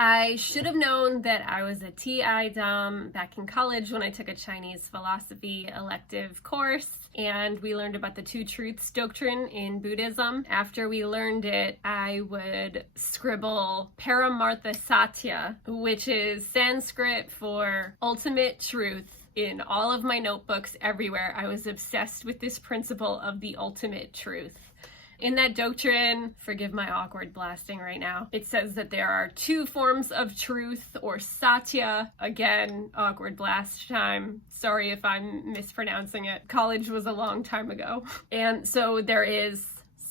I should have known that I was a TI Dom back in college when I took a Chinese philosophy elective course, and we learned about the Two Truths doctrine in Buddhism. After we learned it, I would scribble Paramartha Satya, which is Sanskrit for ultimate truth, in all of my notebooks everywhere. I was obsessed with this principle of the ultimate truth. In that doctrine, forgive my awkward blasting right now, it says that there are two forms of truth, or satya. Again, awkward blast time. Sorry if I'm mispronouncing it. College was a long time ago. And so there is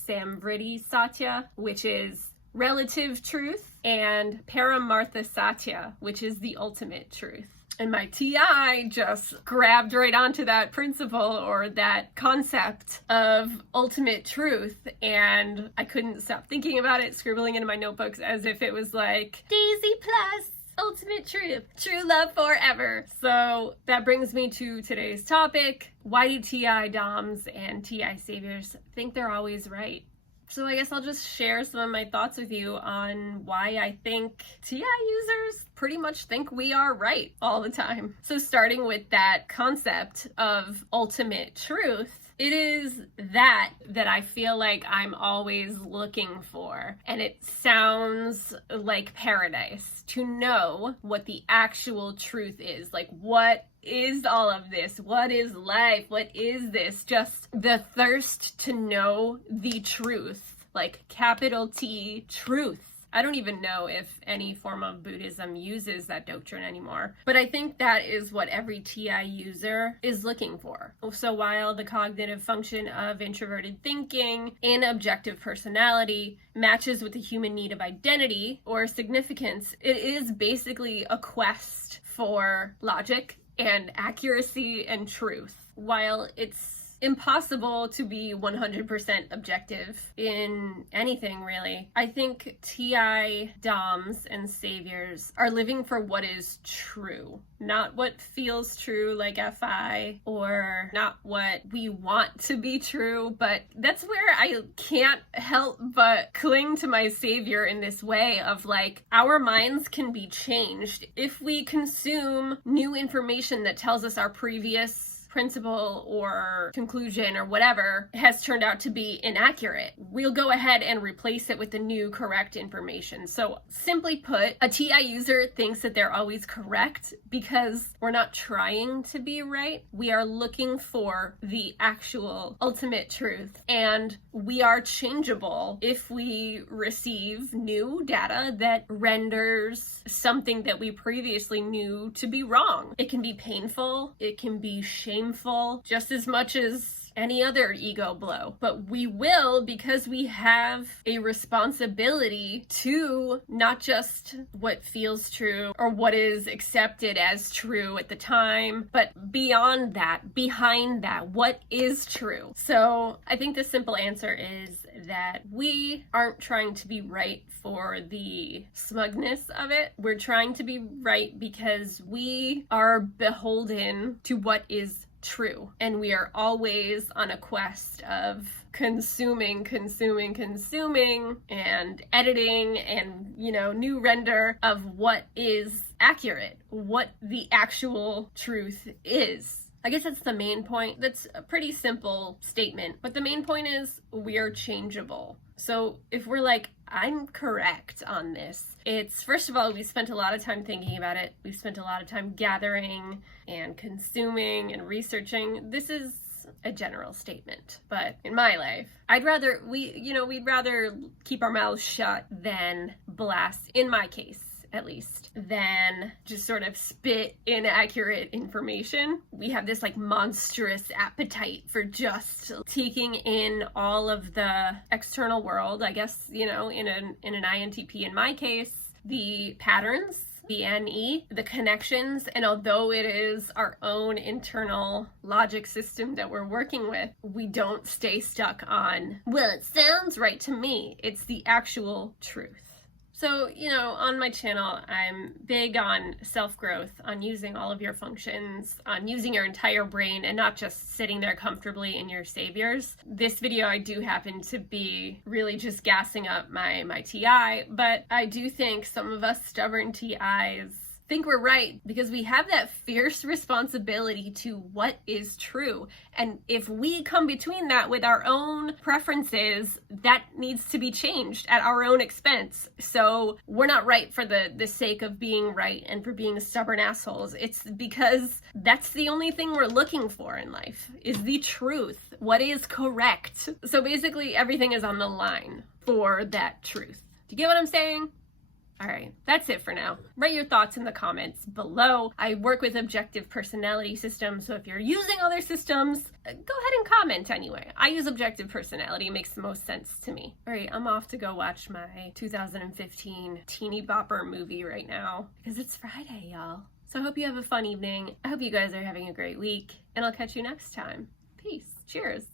Samvriti Satya, which is relative truth, and Paramartha Satya, which is the ultimate truth. And my TI just grabbed right onto that principle or that concept of ultimate truth, and I couldn't stop thinking about it, scribbling into my notebooks as if it was like Daisy plus ultimate truth, true love forever. So that brings me to today's topic. Why do TI Doms and TI Saviors think they're always right? So I guess I'll just share some of my thoughts with you on why I think TI users pretty much think we are right all the time. So starting with that concept of ultimate truth, it is that I feel like I'm always looking for. And it sounds like paradise to know what the actual truth is. Like, what is all of this? What is life? What is this? Just the thirst to know the truth, like capital T, truth. I don't even know if any form of Buddhism uses that doctrine anymore, but I think that is what every TI user is looking for. So while the cognitive function of introverted thinking and objective personality matches with the human need of identity or significance, it is basically a quest for logic and accuracy and truth. While it's impossible to be 100% objective in anything, really, I think TI Doms and Saviors are living for what is true, not what feels true like FI, or not what we want to be true. But that's where I can't help but cling to my Savior in this way of like, our minds can be changed if we consume new information that tells us our previous principle or conclusion or whatever has turned out to be inaccurate. We'll go ahead and replace it with the new correct information. So simply put, a TI user thinks that they're always correct because we're not trying to be right. We are looking for the actual ultimate truth, and we are changeable if we receive new data that renders something that we previously knew to be wrong. It can be painful, it can be shameful, just as much as any other ego blow. But we will, because we have a responsibility to not just what feels true or what is accepted as true at the time, but beyond that, behind that, what is true. So I think the simple answer is that we aren't trying to be right for the smugness of it. We're trying to be right because we are beholden to what is true, and we are always on a quest of consuming and editing and, new render of what is accurate, what the actual truth is. I guess that's the main point. That's a pretty simple statement, but the main point is we are changeable. So if we're like, I'm correct on this, it's, first of all, we spent a lot of time thinking about it. We've spent a lot of time gathering and consuming and researching. This is a general statement, but in my life, we'd rather keep our mouths shut than blast, in my case at least, than just sort of spit inaccurate information. We have this like monstrous appetite for just taking in all of the external world, I guess, in an INTP in my case, the patterns, the NE, the connections, and although it is our own internal logic system that we're working with, we don't stay stuck on, well, it sounds right to me. It's the actual truth. So, on my channel, I'm big on self-growth, on using all of your functions, on using your entire brain and not just sitting there comfortably in your saviors. This video, I do happen to be really just gassing up my TI, but I do think some of us stubborn TIs think we're right because we have that fierce responsibility to what is true. And if we come between that with our own preferences, that needs to be changed at our own expense. So we're not right for the sake of being right and for being stubborn assholes. It's because that's the only thing we're looking for in life, is the truth. What is correct? So basically everything is on the line for that truth. Do you get what I'm saying? All right, that's it for now. Write your thoughts in the comments below. I work with objective personality systems, so if you're using other systems, go ahead and comment anyway. I use objective personality, it makes the most sense to me. All right, I'm off to go watch my 2015 teeny bopper movie right now, because it's Friday, y'all. So I hope you have a fun evening. I hope you guys are having a great week, and I'll catch you next time. Peace. Cheers.